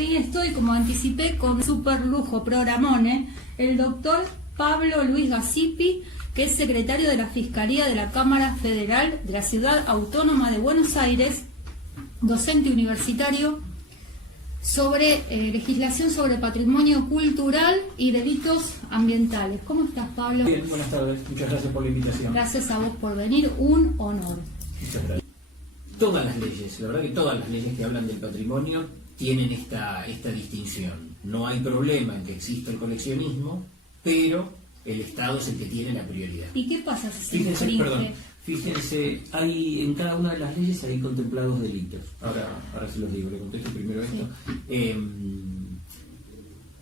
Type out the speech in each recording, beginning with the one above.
aquí estoy, como anticipé, con super lujo programone, el doctor Pablo Luis Gasipi, que es secretario de la Fiscalía de la Cámara Federal de la Ciudad Autónoma de Buenos Aires, docente universitario, sobre legislación sobre patrimonio cultural y delitos ambientales. ¿Cómo estás, Pablo? Bien, buenas tardes. Muchas gracias por la invitación. Gracias a vos por venir, un honor. Muchas gracias. Todas las leyes, la verdad que todas las leyes que hablan del patrimonio tienen esta distinción. No hay problema en que exista el coleccionismo, pero el Estado es el que tiene la prioridad. ¿Y qué pasa si se infringe? Fíjense, hay en cada una de las leyes hay contemplados delitos. Ahora se los digo, le contesto primero esto. Sí.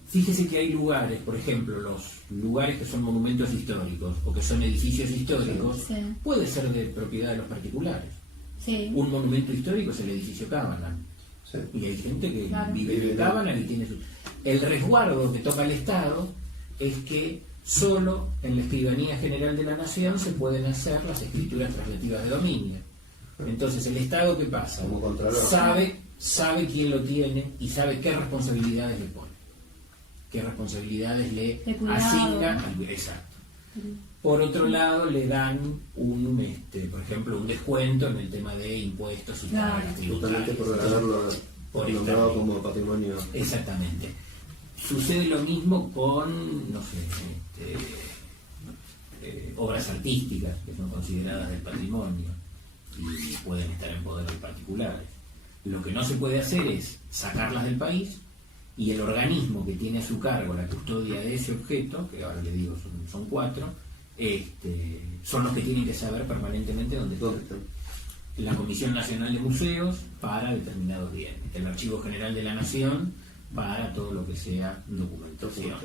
Fíjese que hay lugares, por ejemplo, los lugares que son monumentos históricos o que son edificios históricos, sí. Puede ser de propiedad de los particulares. Sí. Un monumento histórico es el edificio Cábana. Sí. Y hay gente que vive en Cábana y tiene su... El resguardo que toca el Estado es que solo en la Escribanía General de la Nación se pueden hacer las escrituras translativas de dominio. Entonces, ¿el Estado qué pasa? Sabe quién lo tiene y sabe qué responsabilidades le pone. Qué responsabilidades le asigna. Exacto. Por otro lado, le dan por ejemplo, un descuento en el tema de impuestos y cargas tributarias. Por haberlo nombrado como patrimonio. Exactamente. Sucede lo mismo con, no sé, obras artísticas que son consideradas del patrimonio y pueden estar en poder de particulares. Lo que no se puede hacer es sacarlas del país y el organismo que tiene a su cargo la custodia de ese objeto, que ahora le digo son 4, son los que tienen que saber permanentemente dónde están. La Comisión Nacional de Museos para determinados bienes, el Archivo General de la Nación para todo lo que sea documentación,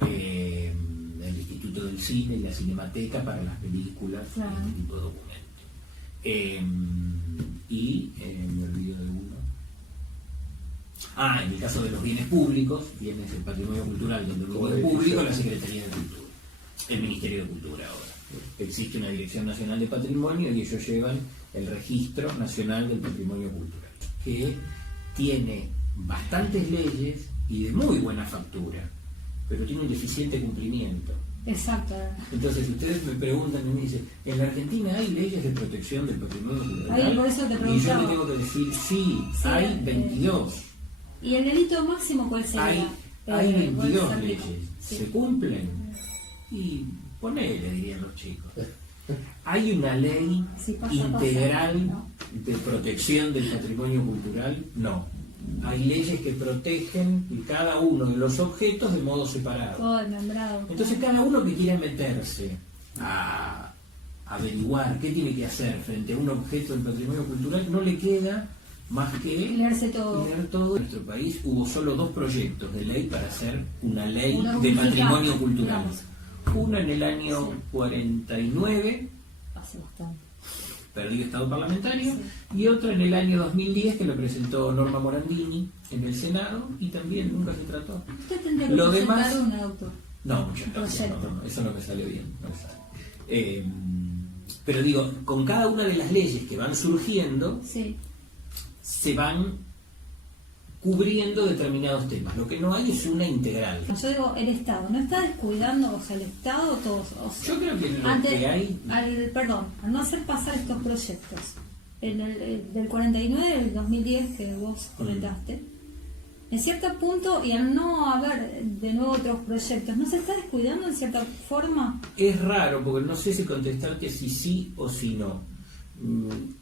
el Instituto del Cine y la Cinemateca para las películas, este tipo de documentos. Me olvido de uno. En el caso de los bienes públicos, bienes del patrimonio cultural y el dominio público, la Secretaría de Cultura, el Ministerio de Cultura ahora. Existe una Dirección Nacional de Patrimonio y ellos llevan el Registro Nacional del Patrimonio Cultural, que tiene bastantes leyes y de muy buena factura, pero tiene un deficiente cumplimiento. Exacto. Entonces ustedes me preguntan y me dicen, ¿en la Argentina hay leyes de protección del patrimonio cultural? Por eso te preguntaba. Y yo le tengo que decir, sí, hay 22. ¿Y el delito máximo cuál sería? Hay 22 leyes. Sí. ¿Se cumplen? Y ponele, dirían los chicos. ¿Hay una ley integral de protección del patrimonio cultural? No. Hay leyes que protegen cada uno de los objetos de modo separado. Entonces cada uno que quiera meterse a averiguar qué tiene que hacer frente a un objeto del patrimonio cultural no le queda más que leer todo. En nuestro país hubo solo 2 proyectos de ley para hacer una ley de patrimonio cultural. Una en el año 49, hace bastante, perdió estado parlamentario, y otra en el año 2010 que lo presentó Norma Morandini en el Senado y también nunca se trató. ¿Usted tendría que presentar un auto? No, muchas gracias, no, eso no me sale bien. Pero digo, con cada una de las leyes que van surgiendo, se van cubriendo determinados temas. Lo que no hay es una integral. Yo digo, el Estado, ¿no está descuidando, el Estado todos? Yo creo que que hay... Al no hacer pasar estos proyectos, del 49 al 2010 que vos comentaste, en cierto punto, y al no haber de nuevo otros proyectos, ¿no se está descuidando en cierta forma? Es raro, porque no sé si contestarte si sí o si no.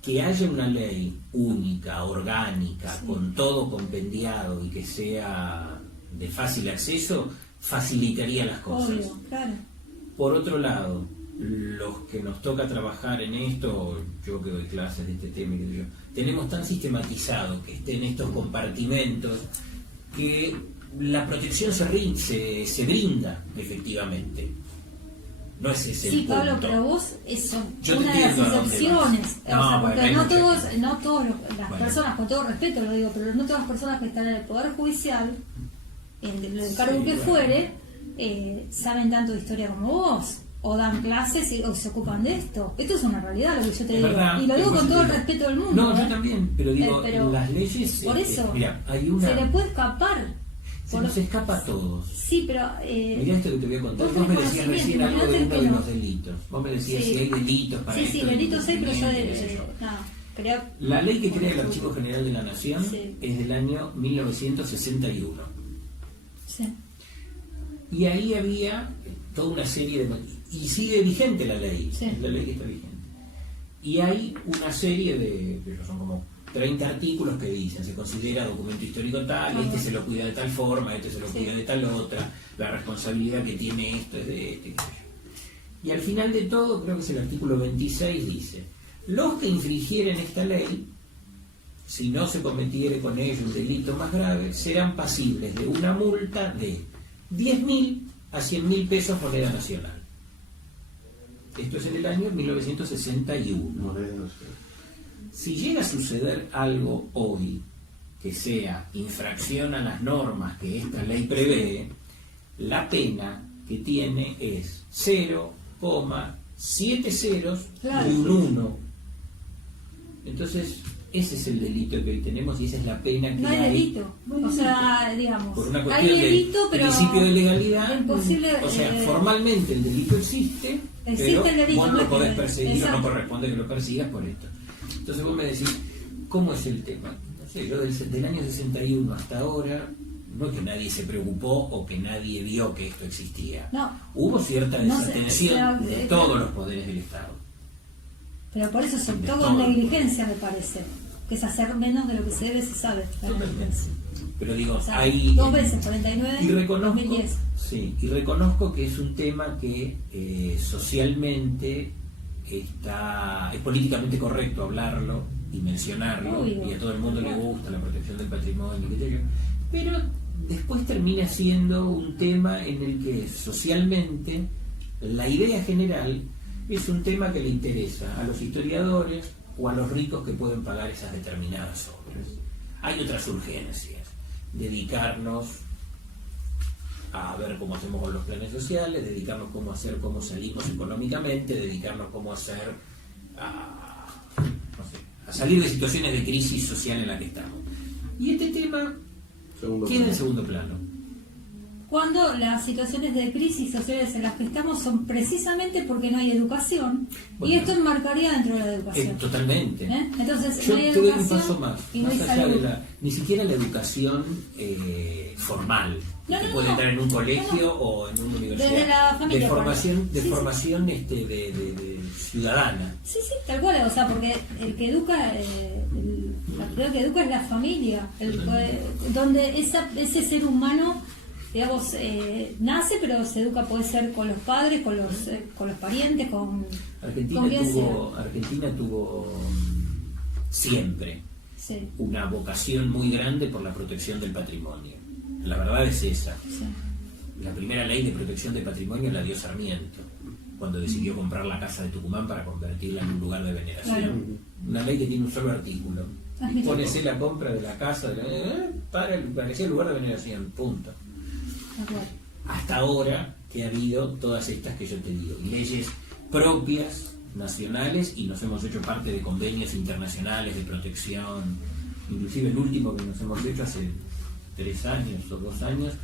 Que haya una ley única, orgánica, con todo compendiado y que sea de fácil acceso, facilitaría las cosas. Obvio, claro. Por otro lado, los que nos toca trabajar en esto, yo que doy clases de este tema, tenemos tan sistematizado que estén estos compartimentos que la protección se brinda efectivamente. No es ese el punto. Pablo, pero vos eso una de las excepciones. Porque no todas las personas, con todo respeto lo digo, pero no todas las personas que están en el Poder Judicial, en el cargo que fuere, saben tanto de historia como vos. o dan clases o se ocupan de esto. Esto es una realidad, lo que yo te digo. Verdad, y lo digo con todo el respeto del mundo. No, yo también, pero digo, pero las leyes... Por eso, mira, hay una... se le puede escapar. Se nos escapa a todos. Sí, pero... Mirá esto que te voy a contar. Vos me decías recién algo de uno de los delitos. Vos me decías si hay delitos para esto. Sí, delitos hay, pero yo... La ley que crea el Archivo General de la Nación es del año 1961. Sí. Y ahí había toda una serie de... Y sigue vigente la ley. Sí. La ley que está vigente. Y hay una serie de... son como 30 artículos que dicen, se considera documento histórico tal, este se lo cuida de tal forma, este se lo cuida de tal otra, la responsabilidad que tiene esto es de este, qué sé yo. Y al final de todo, creo que es el artículo 26, dice: los que infringieren esta ley, si no se cometiere con ello un delito más grave, serán pasibles de una multa de 10.000 a 100.000 pesos moneda nacional. Esto es en el año 1961. Si llega a suceder algo hoy que sea infracción a las normas que esta ley prevé, la pena que tiene es 0,7 ceros y un 1. Entonces, ese es el delito que hoy tenemos y esa es la pena que no hay delito. O sea, digamos, por una cuestión hay delito, de pero principio de legalidad. Imposible, o sea, formalmente el delito existe, pero el delito, vos no lo podés perseguir, exacto. o no corresponde que lo persigas por esto. Entonces vos me decís, ¿cómo es el tema? No sé, yo del año 61 hasta ahora, no es que nadie se preocupó o que nadie vio que esto existía. No. Hubo cierta desatención de todos los poderes del Estado. Pero por eso se actuó con negligencia, me parece. Que es hacer menos de lo que se debe, se sabe. Pero digo, o sea, hay... 2 veces, 49 y 2010. Sí, y reconozco que es un tema que socialmente es políticamente correcto hablarlo y mencionarlo, y a todo el mundo le gusta la protección del patrimonio, pero después termina siendo un tema en el que socialmente la idea general es un tema que le interesa a los historiadores o a los ricos que pueden pagar esas determinadas obras. Hay otras urgencias: dedicarnos a ver cómo hacemos con los planes sociales, dedicarnos cómo salimos económicamente, dedicarnos cómo hacer a salir de situaciones de crisis social en la que estamos. Y este tema queda en segundo plano. Cuando las situaciones de crisis sociales en las que estamos son precisamente porque no hay educación, y esto enmarcaría dentro de la educación. Totalmente. Entonces, yo no hay te doy un educación paso más y no hay allá salud. ni siquiera la educación formal. Puede entrar en un colegio o en una universidad. Desde la familia, de formación de ciudadana. Sí, tal cual, o sea, porque el que educa, la primera que educa es la familia, donde ese ser humano, digamos, nace, pero se educa, puede ser con los padres, con los parientes, con Argentina tuvo siempre una vocación muy grande por la protección del patrimonio. La verdad es esa. Sí. La primera ley de protección del patrimonio la dio Sarmiento, cuando decidió comprar la casa de Tucumán para convertirla en un lugar de veneración. Claro. Una ley que tiene un solo artículo. Pónese la compra de la casa para que sea el lugar de veneración, punto. Hasta ahora que ha habido todas estas que yo te digo, leyes propias, nacionales, y nos hemos hecho parte de convenios internacionales de protección, inclusive el último que nos hemos hecho hace 3 años o 2 años,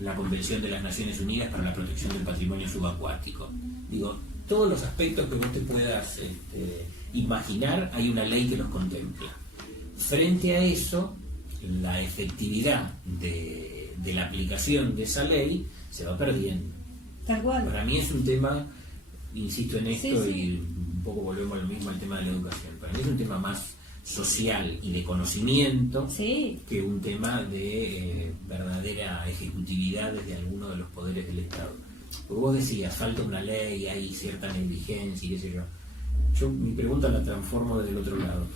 la Convención de las Naciones Unidas para la Protección del Patrimonio Subacuático. Digo, todos los aspectos que vos te puedas imaginar, hay una ley que los contempla. Frente a eso, la efectividad de la aplicación de esa ley se va perdiendo. Tal cual. Para mí es un tema, insisto en esto, y un poco volvemos a lo mismo al tema de la educación. Para mí es un tema más social y de conocimiento que un tema de verdadera ejecutividad desde alguno de los poderes del Estado. Porque vos decías, falta una ley, hay cierta negligencia y qué sé yo. Yo mi pregunta la transformo desde el otro lado.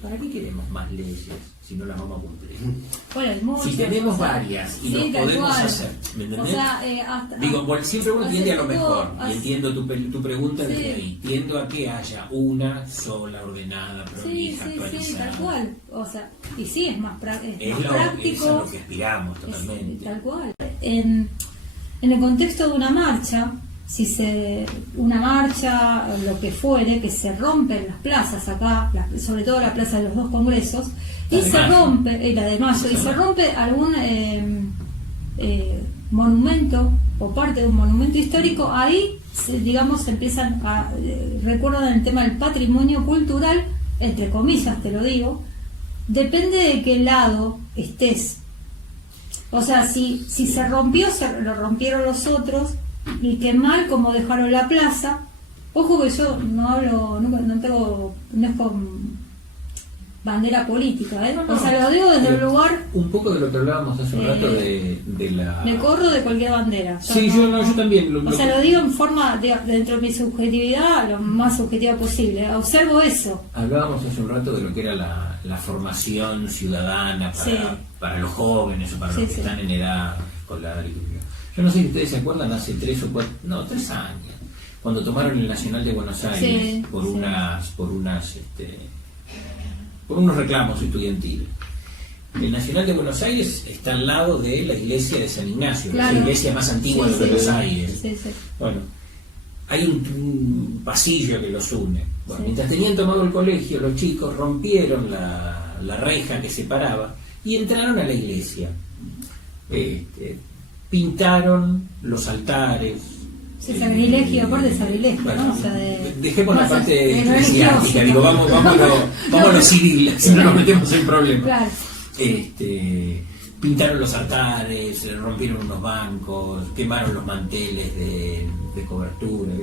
¿Para qué queremos más leyes si no las vamos a cumplir? Bueno, si tenemos varias y los podemos hacer, ¿me entendés? O sea, digo, siempre uno tiende a lo mejor, y entiendo tu pregunta desde ahí. Tiendo a que haya una sola, ordenada, prolija, actualizada. Sí, tal cual. O sea, y sí, es más práctico. Es a lo que aspiramos totalmente. Tal cual. en el contexto de una marcha, una marcha, lo que fuere, que se rompen las plazas acá, sobre todo la plaza de los dos congresos, y se rompe, la de Mayo, y se rompe algún monumento o parte de un monumento histórico, ahí, digamos, empiezan a recuerdan el tema del patrimonio cultural, entre comillas te lo digo, depende de qué lado estés. O sea, si se rompió, lo rompieron los otros, y qué mal como dejaron la plaza. Ojo que yo no hablo, no es con bandera política, ¿eh? O sea, lo digo desde el lugar... Un poco de lo que hablábamos hace un rato de la... Me corro de cualquier bandera. Yo también. O sea, lo digo en forma, dentro de mi subjetividad, lo más subjetiva posible. Observo eso. Hablábamos hace un rato de lo que era la formación ciudadana para los jóvenes o para los que están en edad escolar. Yo no sé si ustedes se acuerdan, hace 3 años, cuando tomaron el Nacional de Buenos Aires por unos reclamos estudiantiles. El Nacional de Buenos Aires está al lado de la iglesia de San Ignacio, la iglesia más antigua de Buenos Aires. Bueno, hay un pasillo que los une. Bueno, mientras tenían tomado el colegio, los chicos rompieron la reja que separaba y entraron a la iglesia. Pintaron los altares. Sacrilegio, aparte de sacrilegio, bueno, ¿no? O sea, dejemos la parte eclesiástica, digo, vamos a lo civil, si no nos metemos en problemas. Claro. Pintaron los altares, rompieron unos bancos, quemaron los manteles de cobertura.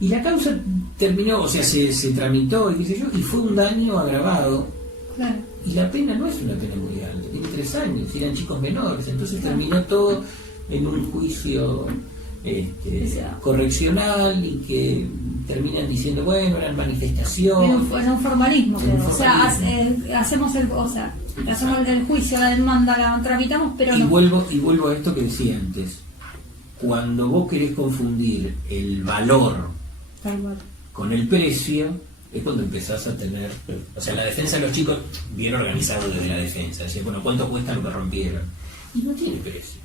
Y la causa terminó, o sea, se tramitó y qué sé yo, y fue un daño agravado. Claro. Y la pena no es una pena muy alta, tiene 3 años, eran chicos menores, entonces terminó todo en un juicio correccional y que terminan diciendo, bueno, eran manifestaciones. Era un formalismo, o sea, hacemos el juicio, la demanda, la tramitamos, pero no. Vuelvo a esto que decía antes. Cuando vos querés confundir el valor con el precio, es cuando empezás a tener... O sea, la defensa de los chicos, bien organizado desde la defensa. Decía, bueno, ¿cuánto cuesta lo que rompieron? Y no tiene precio.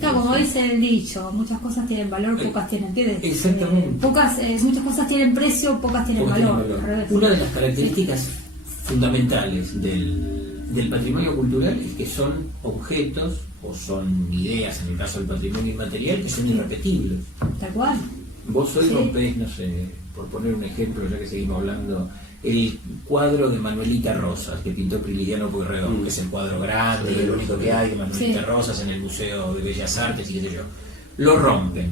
Claro, como dice el dicho, muchas cosas tienen valor, pocas tienen precio. Exactamente. Muchas cosas tienen precio, pocas tienen valor. Una de las características fundamentales del patrimonio cultural es que son objetos o son ideas, en el caso del patrimonio inmaterial, que son irrepetibles. Tal cual. Vos hoy rompés, no sé, por poner un ejemplo, ya que seguimos hablando, el cuadro de Manuelita Rosas, que pintó Prilidiano Pueyrredón, que es el cuadro grande, el único que hay de Manuelita Rosas en el Museo de Bellas Artes y qué sé yo. Lo rompen.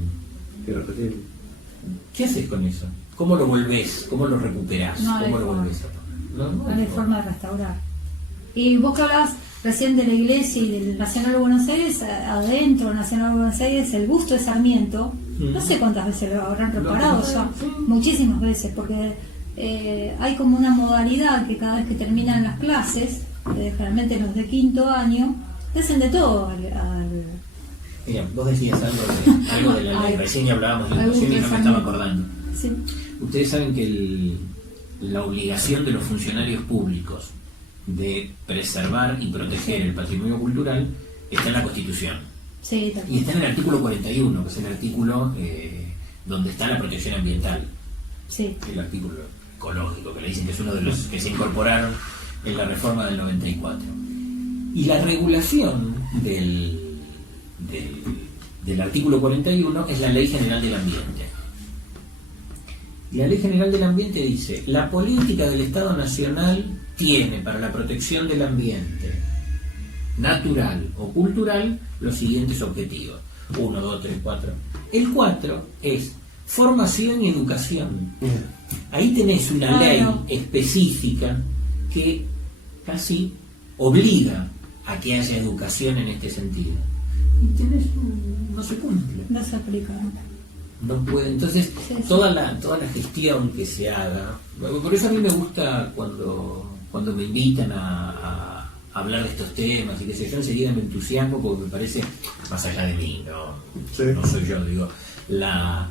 ¿Qué haces con eso? ¿Cómo lo volvés? ¿Cómo lo recuperás? ¿Cómo lo volvés a tomar? No hay forma de restaurar. Y vos que hablabas recién de la iglesia y del Nacional de Buenos Aires, adentro del Nacional de Buenos Aires, el busto de Sarmiento, no sé cuántas veces lo habrán reparado ya, muchísimas veces, porque hay como una modalidad que cada vez que terminan las clases, generalmente los de 5º año, hacen de todo Mira, vos decías algo de la ley, recién ya hablábamos de la educación y no me estaba acordando. Sí. Ustedes saben que la obligación de los funcionarios públicos de preservar y proteger el patrimonio cultural está en la Constitución. Sí, y está en el artículo 41, que es el artículo donde está la protección ambiental. Sí. El artículo ecológico, que le dicen que es uno de los que se incorporaron en la reforma del 94. Y la regulación del artículo 41 es la Ley General del Ambiente. La Ley General del Ambiente dice: la política del Estado Nacional tiene para la protección del ambiente natural o cultural los siguientes objetivos. 1, 2, 3, 4. El 4 es formación y educación. Ahí tenés una ley específica que casi obliga a que haya educación en este sentido. Y no se cumple. No se aplica. No puede. Entonces, toda la gestión que se haga, por eso a mí me gusta cuando me invitan a hablar de estos temas y que sé yo, enseguida me entusiasmo porque me parece, más allá de mí, no soy yo, digo, la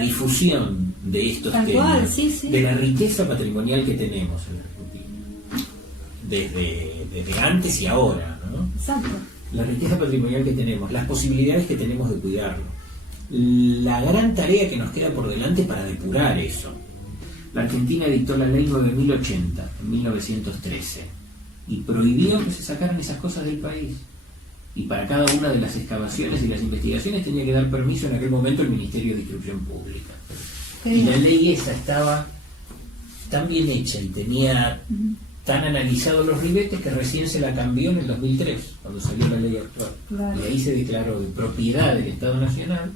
difusión de estos temas, de la riqueza patrimonial que tenemos en la Argentina, desde antes y ahora, ¿no? Exacto. la riqueza patrimonial que tenemos, las posibilidades que tenemos de cuidarlo, la gran tarea que nos queda por delante para depurar eso. La Argentina dictó la ley 9080 en 1913 y prohibió que se sacaran esas cosas del país. Y para cada una de las excavaciones y las investigaciones tenía que dar permiso en aquel momento el Ministerio de Instrucción Pública. Y la ley esa estaba tan bien hecha y tenía tan analizados los ribetes que recién se la cambió en el 2003, cuando salió la ley actual. Claro. Y ahí se declaró de propiedad del Estado Nacional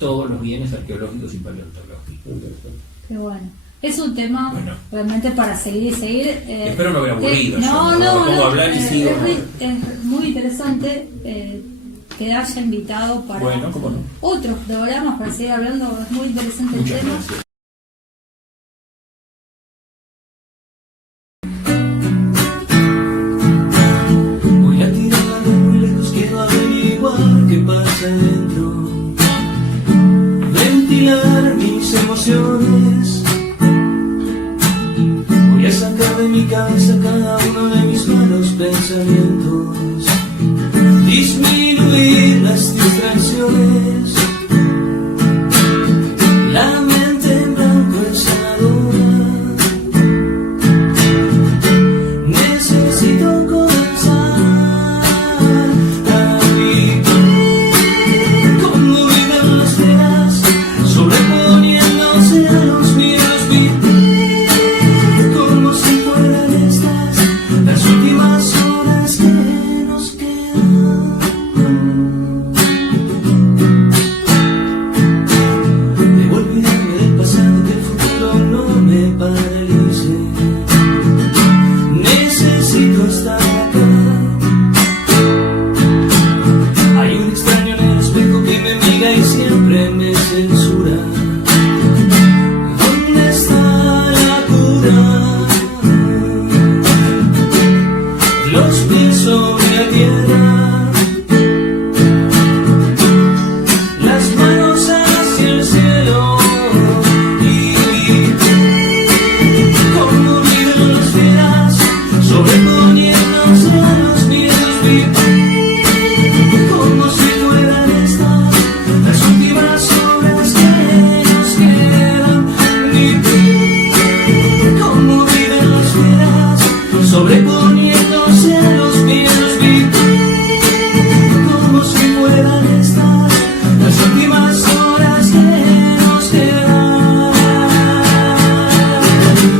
todos los bienes arqueológicos y paleontológicos. Qué bueno. Es un tema realmente para seguir y seguir. Espero no haber aburrido. No, hablar y sigo. Es muy interesante que haya invitado para otros programas para seguir hablando. Es muy interesante el tema. Gracias. Voy a tirarla de muy lejos, quiero averiguar qué pasa dentro, ventilar mis emociones. Voy a sacar de mi cabeza cada uno de mis malos pensamientos, disminuir las distracciones. La mente en blanco ensanadora. Necesito comenzar a vivir como viven las veras, sobreponiéndose a los miedos, vivir como si fueran estas las últimas horas que nos quedan. Debo olvidarme del pasado, que el futuro no me paralice. Necesito estar acá. Hay un extraño en el espejo que me mira y siempre me censura. ¿Dónde está la cura? Los pies sobre la tierra, las manos hacia el cielo, y como viven las fieras, sobreponiéndose a los miedos, vivir como si fueran estas las últimas horas que nos quedan, vivir como viven las fieras, sobreponiéndose a los miedos, vivir como si fueran estas las últimas horas que nos quedan.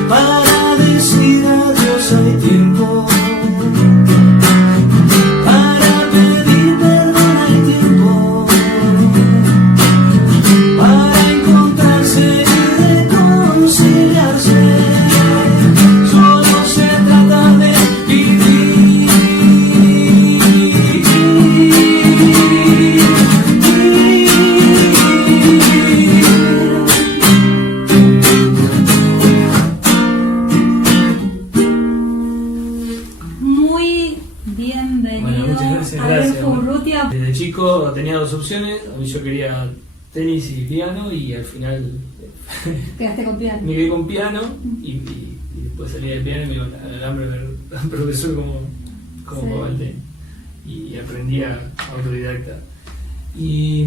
Para decir adiós hay tiempo, para pedir perdón hay tiempo, para encontrarse y reconciliarse. Solo se trata de vivir. Muy bienvenido. Bueno, muchas gracias. Adolfo Urrutia. Desde chico tenía dos opciones. A mí yo quería tenis y piano y al final Quedaste con piano. me quedé con piano y después salí del piano y me iba al alambre a ver al profesor como jugaba el tenis. Y aprendí autodidacta. Y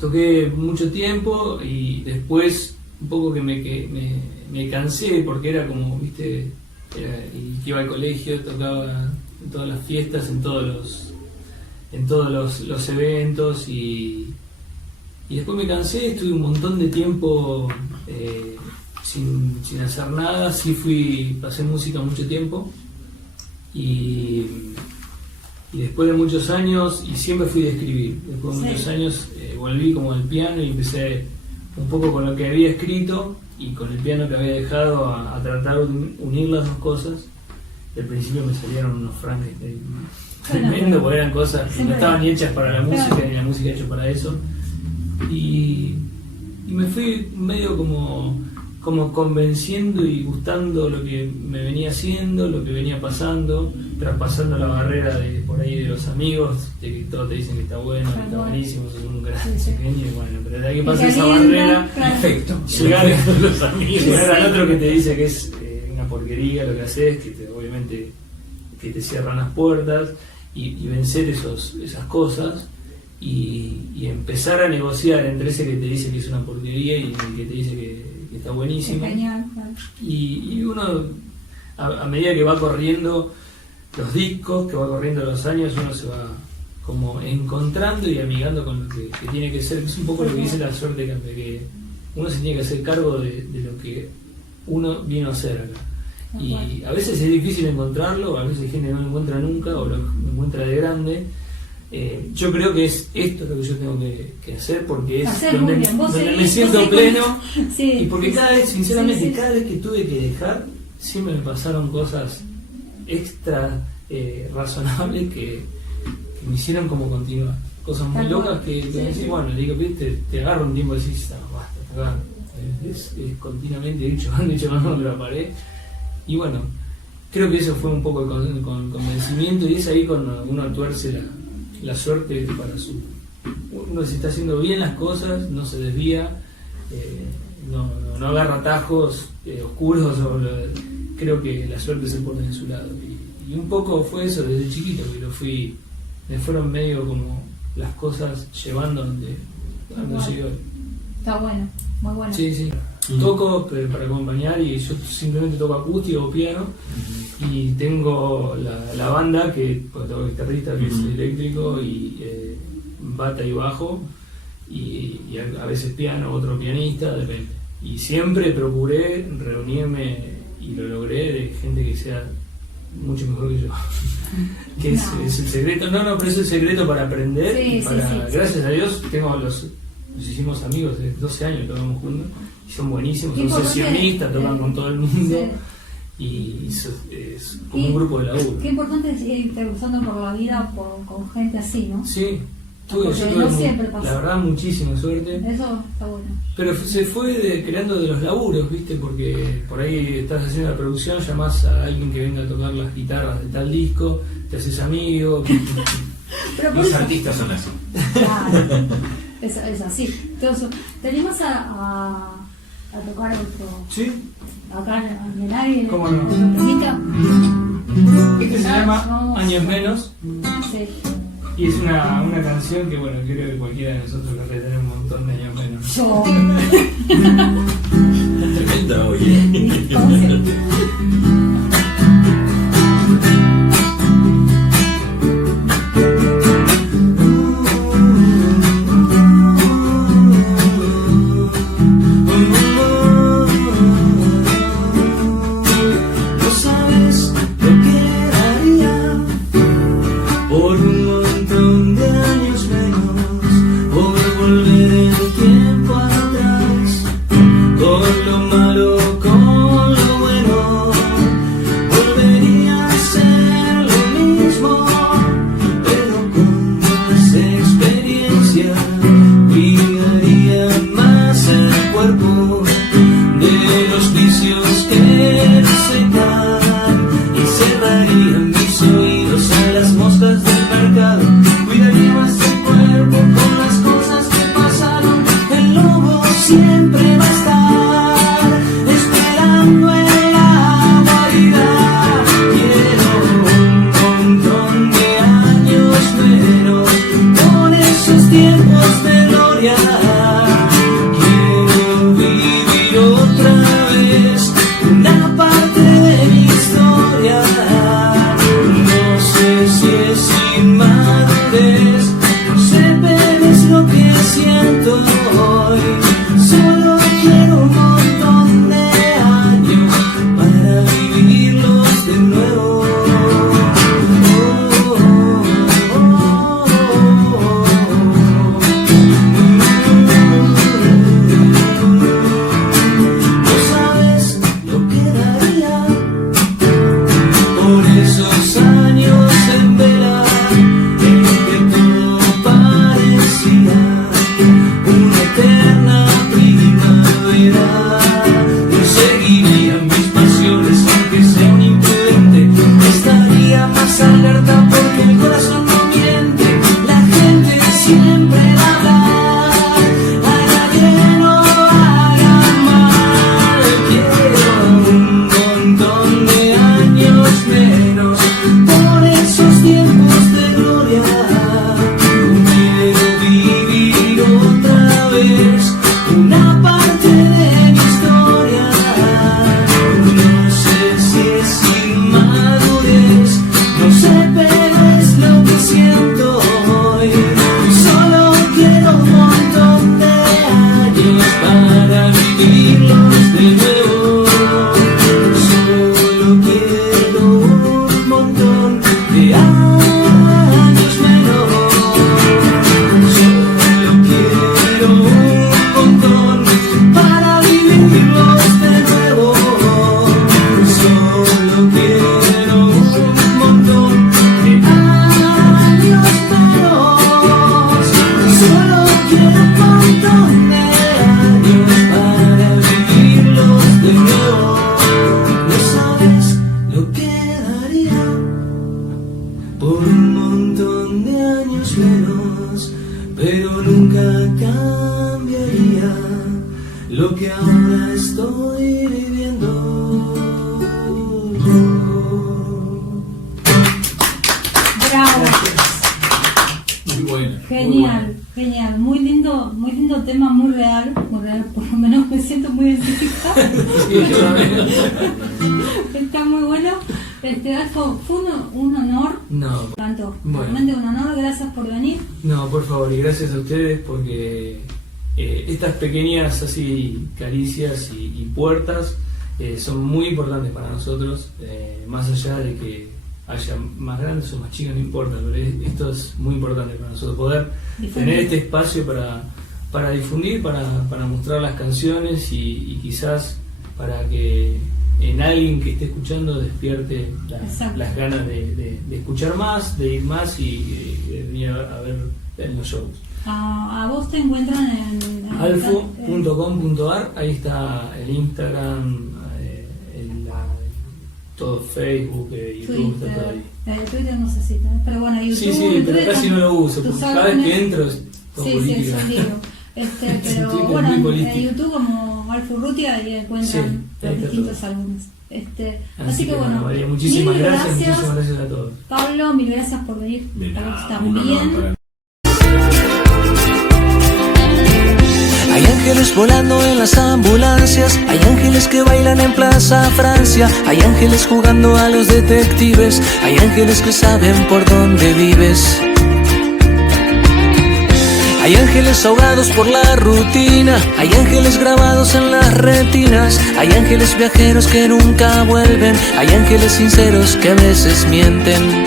toqué mucho tiempo y después un poco que me cansé porque era como, viste, y que iba al colegio, tocaba en todas las fiestas, en todos los eventos y después me cansé, estuve un montón de tiempo sin hacer nada. Sí pasé música mucho tiempo y después de muchos años, y siempre fui de escribir, después de muchos años volví como al piano y empecé un poco con lo que había escrito y con el piano que había dejado a tratar de unir las dos cosas. Al principio me salieron unos Frankenstein tremendo, porque eran cosas que no estaban ni hechas para la música, ni la música hecha para eso. Y me fui medio como convenciendo y gustando lo que me venía haciendo, lo que venía pasando, traspasando la barrera de por ahí de los amigos, de que todos te dicen que está bueno, que está buenísimo, sos un gran genio, y bueno, pero de ahí que pasa esa barrera, Perfecto. llegar al otro que te dice que es una porquería lo que haces, que obviamente que te cierran las puertas, y vencer esas cosas y empezar a negociar entre ese que te dice que es una porquería y el que te dice que está buenísimo. Genial, claro. Y uno, a medida que va corriendo los discos, que va corriendo los años, uno se va como encontrando y amigando con lo que tiene que ser. Es un poco lo que dice la suerte, que uno se tiene que hacer cargo de lo que uno vino a hacer acá. Y a veces es difícil encontrarlo, a veces hay gente que no lo encuentra nunca o lo encuentra de grande. Yo creo que es esto lo que yo tengo que hacer, porque es donde me siento pleno. Sí, y porque cada vez, sinceramente, cada vez que tuve que dejar, siempre me pasaron cosas extra razonables que me hicieron como continuar. Cosas muy locas que me decís, bueno, le digo, te agarro un tiempo y decís, no, basta, acá. Es continuamente dicho contra la pared. Y bueno, creo que eso fue un poco el convencimiento, y es ahí cuando uno tuerce la suerte para su... Uno se está haciendo bien las cosas, no se desvía, no agarra atajos oscuros, creo que la suerte se pone de su lado. Y un poco fue eso desde chiquito, que me fueron medio como las cosas llevando donde llegué hoy. Está bueno, muy bueno. Sí. Toco para acompañar, y yo simplemente toco acústico o piano, y tengo la banda que toco guitarrista, que es eléctrico, y bata y bajo, y a veces piano, otro pianista, depende. Y siempre procuré reunirme, y lo logré, de gente que sea mucho mejor que yo. Que es el secreto, pero es el secreto para aprender. Gracias a Dios nos hicimos amigos de 12 años, tocamos juntos, y son buenísimos, son sesionistas, tocan con todo el mundo, y es como un grupo de laburo. Qué importante es ir cruzando por la vida con gente así, ¿no? Sí, tuve la verdad muchísima suerte. Eso está bueno. Pero se fue creando de los laburos, ¿viste? Porque por ahí estás haciendo la producción, llamás a alguien que venga a tocar las guitarras de tal disco, te haces amigo. Los artistas son así. Claro. Es así. Entonces, ¿te animas a tocar otro? Sí. Acá en el aire. ¿Cómo no? Este se llama Años Menos. Sí. Y es una canción que, bueno, creo que cualquiera de nosotros la tenemos un montón de años menos. Yo. Tremenda, oye. Con lo malo, con lo bueno. lo que ahora estoy viviendo. Bravo. Muy buena. Genial, genial, muy lindo tema, muy real, por lo menos me siento muy identificada. Está muy bueno. Alfo, fue un honor. No. Tanto, Bueno. realmente un honor, gracias por venir. No, por favor, y gracias a ustedes porque estas pequeñas así caricias y puertas son muy importantes para nosotros, más allá de que haya más grandes o más chicos, no importa, pero esto es muy importante para nosotros, poder tener este espacio para difundir, para mostrar las canciones y quizás para que en alguien que esté escuchando despierte las ganas de escuchar más, de ir más y de venir a ver en los shows. A vos te encuentran en alfo.com.ar, ahí está el Instagram, todo Facebook, YouTube, Twitter, está todo ahí. Twitter no sé si tenés, pero bueno, YouTube. Sí, pero casi no lo uso, porque cada vez que entro es todo sí, política. Sí, eso digo. Pero Twitter bueno, es muy en político. YouTube como Alfo Urrutia ahí encuentran Sí, los distintos álbumes. Así que bueno, bueno, María, muchísimas mil gracias a todos. Pablo, mil gracias por venir. De Para nada, que está un honor bien. para Hay ángeles volando en las ambulancias, hay ángeles que bailan en Plaza Francia, hay ángeles jugando a los detectives, hay ángeles que saben por dónde vives. Hay ángeles ahogados por la rutina, hay ángeles grabados en las retinas, hay ángeles viajeros que nunca vuelven, hay ángeles sinceros que a veces mienten.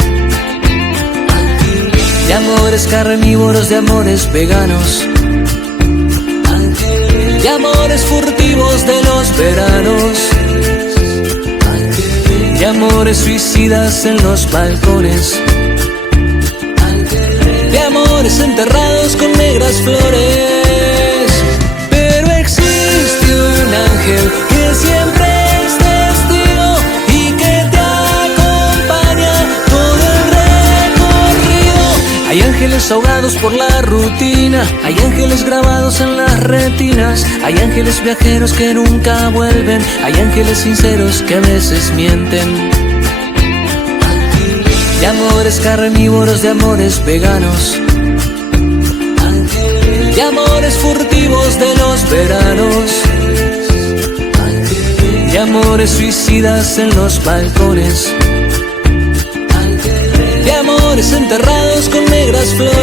De amores carnívoros, de amores veganos, de amores furtivos de los veranos, de amores suicidas en los balcones, de amores enterrados con negras flores. Pero existe un ángel que siempre es testigo y que te acompaña todo el recorrido. Hay ángeles ahogados por la rutina, hay ángeles grabados en las retinas, hay ángeles viajeros que nunca vuelven, hay ángeles sinceros que a veces mienten. De amores carnívoros, de amores veganos, de amores furtivos de los veranos, de amores suicidas en los balcones, de amores enterrados con negras flores.